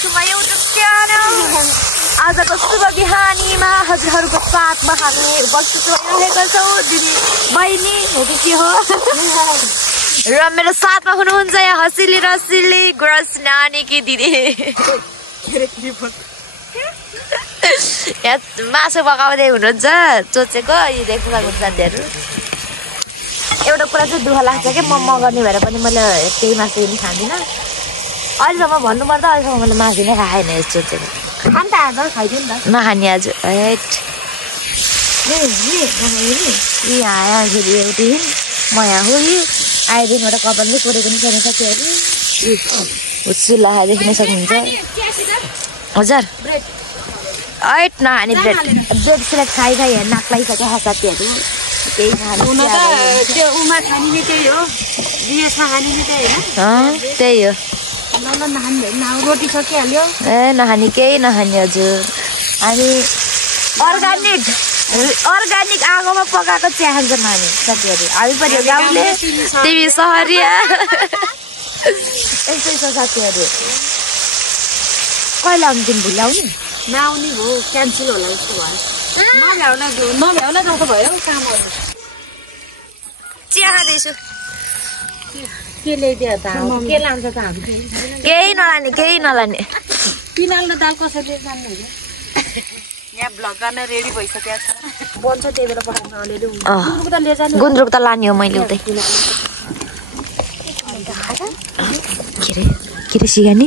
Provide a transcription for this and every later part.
to my YouTube channel. आजको शुभ बिहानीमा हजुरहरूको साथमा हामी उपस्थित भइरहेका छौँ दिदी बहिनी हो कि के हो र मेरो साथमा हुनुहुन्छ यहाँ हसिली रसिली ग्रस नानीकी दिदी यहाँ मासु पकाउँदै हुनुहुन्छ चोचेको यो देख्नु भएको साथीहरू एउटा कुरा चाहिँ दुःख लाग्छ कि म गर्ने भएर पनि मैले केही मासु पनि खाँदिनँ अहिलेसम्म भन्नुपर्दा अहिलेसम्म मैले मासु नै खाएन यस्तो चाहिँ खान्छ आज खाइदियो नि त नखाने आज हेट यहाँ फेरि एउटी म यहाँ हो कि आएदेखिबाट कपालले कोरेको नि छैन साथीहरू हुस्सुल्ला देख्न सक्नुहुन्छ हजुर ऐट नखाने ब्रेड सिलेट खाइ यहाँ नाक लागिसक्यो साथीहरू त्यही खानु त्यो उमा खाने नै त्यही हो खाने नै त्यही हो त्यही हो रोटी सकिहाल्यो ए नखाने केही नखाने हजुर अनि अर्ग्यानिक आगोमा पकाएको चिया खान्छ नानी साथीहरू हामी पनि गाउँले तिमी सहरिया यस्तै छ साथीहरू कहिले आउनु तिमी भुल्याउने नआउने भयो क्यान्सल होला जस्तो भयो नभ्याउला जस्तो भयो कामहरू चिया खाँदैछु के ल्याइदियो त के लान्छ त हामी केही नलाने तिनीहरूले दाल कसरी जान्नु यहाँ भ्लग गर्न रेडी भइसकेको छ बन्छ त्यही बेला पठाउनु अलिअलि गुन्द्रुक त लाने हो मैले उतै के रे सिगानी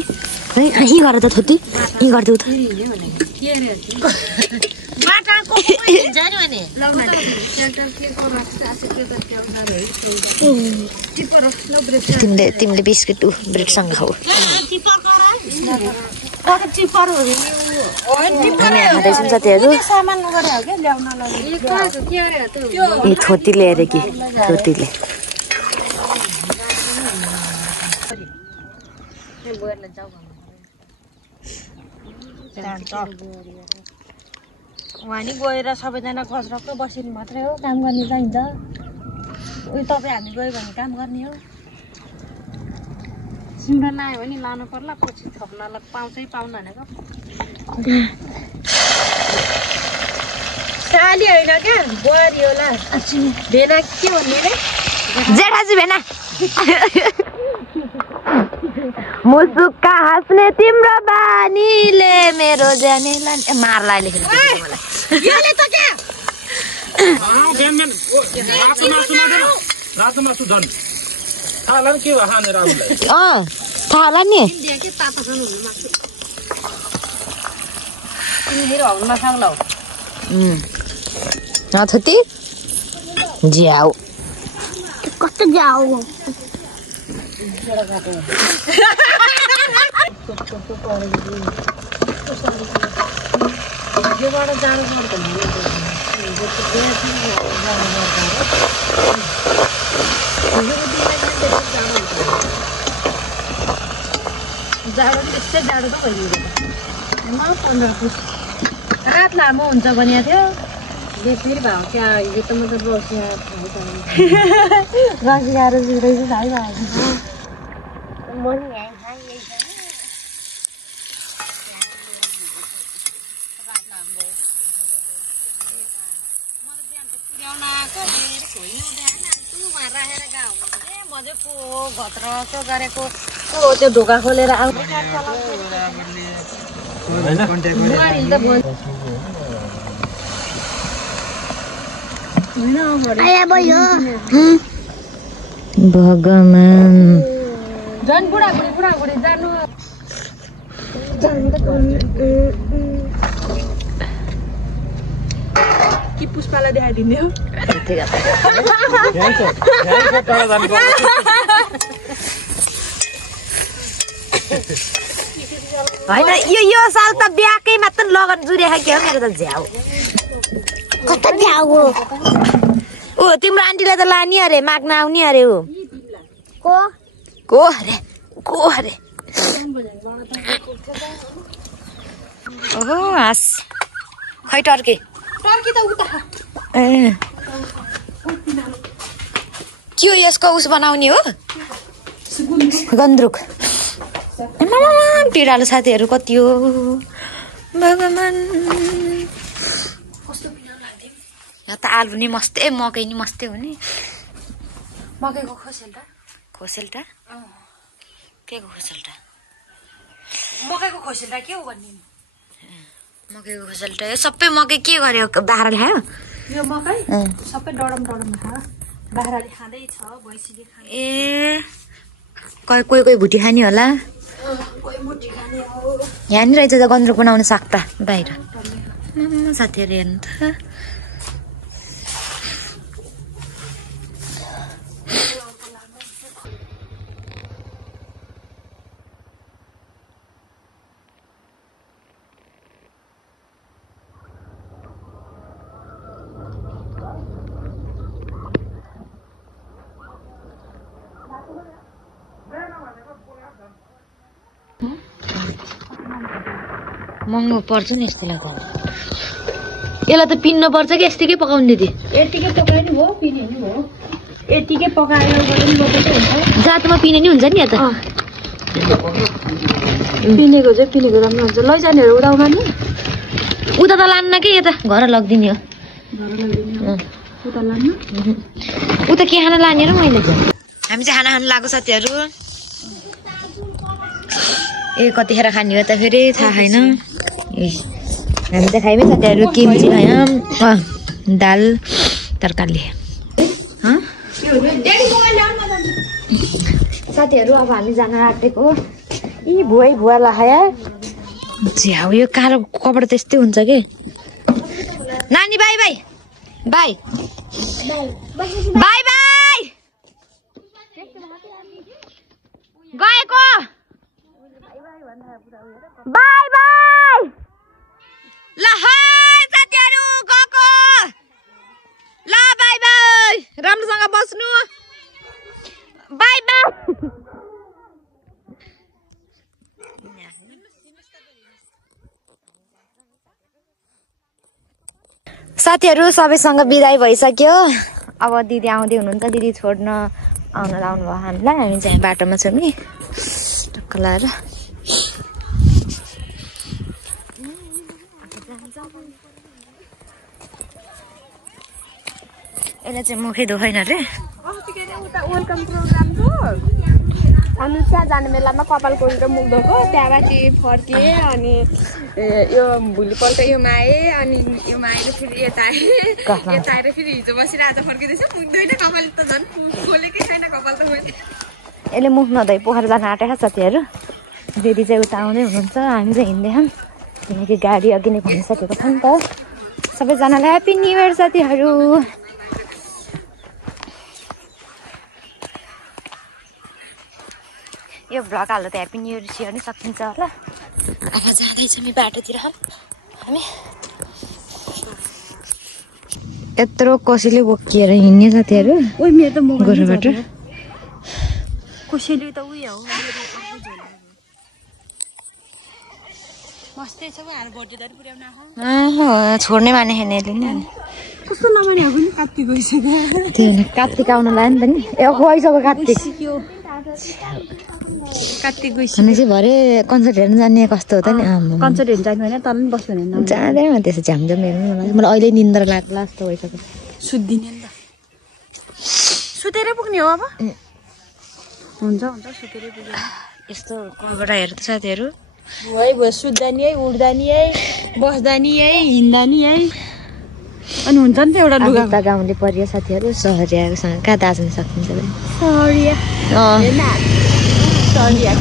है यहीँ गर त थोती यहीँ गरिदेऊ त तिमीले बिस्कुट ब्रेडसँग खाऊ खाँदैछौँ साथीहरू ए थोती ल्याएर कि थोतीले उहाँ नि गएर सबैजना कसरक्क बसिनु मात्रै हो काम गर्ने चाहिन्छ उयो तपाईँ हामी गयो भने काम गर्ने हो सिमरान आयो भने लानु पर्ला पछि थप्नलाई पाउँछै पाउनु भनेको साली होइन क्या बुहारी होला भेना के भन्ने रे जेठाजी भेना मुसुक्का हाँस्ने तिम्रो बानीले मेरो ज्यानैलाई मार्ला लेखेर थाहा होला नि थोती ज्याउ कस्तो जाऊ योबाट जानु पर्छ जाडो त्यस्तै जाडो त भइदियो 15 रात लामो हुन्छ भने थियो फेरि भाउ त्यहाँ यो त म त बसिया रहेछ भाइ गरेको त्यो ढोका खोलेर आउने भगवान झन् बुढाबुढी जानु कि पुष्पालाई देखाइदिने हो होइन यो साल त बिहाकै मात्र लगन जुरेको के हो मेरो त झ्याउ कस्तो जाऊ हो ओ तिम्रो आन्टीलाई त लानी अरे माग्न आउने अरे हो को अरे ओहो हाँस खै टर्के त उता ए के हो यसको उस बनाउने हो गन्द्रुक पिँडालु साथीहरू कति हो भगवान। यहाँ त आलु नि मस्तै मकै नि मस्तै हो नि। मकैको खोसेल्टा के को खोसेल्टा मकैको खोसेल्टा के हो भन्ने मकैको खोसेल्टा यो सबै मकै के गर्यो बाख्राले खायो यो मकै सबै डडम खा बाख्राले खाँदैछ भैँसीले खान्छ ए कोही भुटी खाने होला कोही मुठी खाने हो यहाँनिर रहेछ त गन्द्रुक बनाउने साग त बाहिर साथीहरू हेर्नु त महँगो पर्छ नि यस्तो लाग्दा यसलाई त पिन्न पर्छ कि यस्तिकै पकाउनु दिदी यतिकै पकाए नि हो पिने नि हो यतिकै पकाएर पनि बसेको हुन्छ जातमा पिने नि हुन्छ नि या त पिनेको राम्रो हुन्छ लैजानेहरू उडाउमा नि उता त लान्न कि यता घर लगिदिने हो उता लान्न उता के खाना लाने र मैले चाहिँ हामी चाहिँ खाना खानु लाग्यो साथीहरू ए कतिखेर खाने हो त फेरि थाहा छैन हामी त खायौँ साथीहरू किम्ची खायौँ दाल तरकारी साथीहरू अब हामी जान आँटेको यी भुवा लाखाया झ्याउ यो कालो कपडा त्यस्तै हुन्छ के नानी by by by by by गएको बाई बाई ल हाय साथीहरू गएको ल बाई बाई राम्रोसँग बस्नु बाई बाई साथीहरू सबैसँग बिदाई भइसक्यो अब दिदी आउँदै हुनुहुन्छ दिदी छोड्न आउनु लाउनु भयो हामीलाई हामी चाहिँ बाटोमा छौँ नि टक्क लाएर यसलाई चाहिँ मुखै दुखाइन रे वेलकम प्रोग्राम थियो हामी त्यहाँ जाने बेलामा कपाल कोरेर मुख धोको त्यहाँबाट फर्किएँ अनि यो भोलिपल्ट योमा आएँ अनि योमा आएर फेरि यता आएँ यता आएर फेरि हिजो बसेर आज फर्किँदैछ पुग्दैन कपाल त झन् खोलेकै छैन कपाल त खोले यसले मुख नधोइ पोखरा जान आँटेको साथीहरू दिदी चाहिँ उता आउँदै हुनुहुन्छ हामी चाहिँ हिँड्दैछौँ किनकि गाडी अघि नै भनिसकेको छ नि त सबैजनालाई ह्याप्पी न्यु इयर साथीहरू यो भ्लग हाल्दा त ह्याप्पी न्यु इयर सेयर नि सकिन्छ होला अब जाँदैछ हामी बाटोतिर हामी यत्रो कसैले बोकिएर हिँड्ने साथीहरू गोरुबाट कसैले त उयो हो मस्तै छ हाल बर्थडे पुर्याउन छोड्ने माने हेर्नेले नि कस्तो नमाने हो पनि कार्तिक गइसक्यो कार्तिक आउनु लाग्यो नि त नि ए गइसक्यो कार्तिक कार्तिक गइसक्यो भने चाहिँ भरे कन्सर्ट हेर्नु जाने कस्तो हो त नि कन्सर्ट हेर्नु जानु होइन तल पनि बस्नु होइन जाँदैन त्यसो झ्यामझ्याम हेर्नु मलाई अहिले निन्द्रा लाग्ला जस्तो भइसक्यो सुत्दिने नि त सुतेरै पुग्ने हो अब हुन्छ सुतेरै पुग्यो यस्तो कलबाट हेर्नु त साथीहरू भयो सुत्दा नि है उठ्दा नि है बस्दा नि है हिँड्दा नि है अनि हुन्छ नि त एउटा लुगा त गाउँले परियो साथीहरू सहरियासँग कहाँ दाज्न सकिन्छ सरिया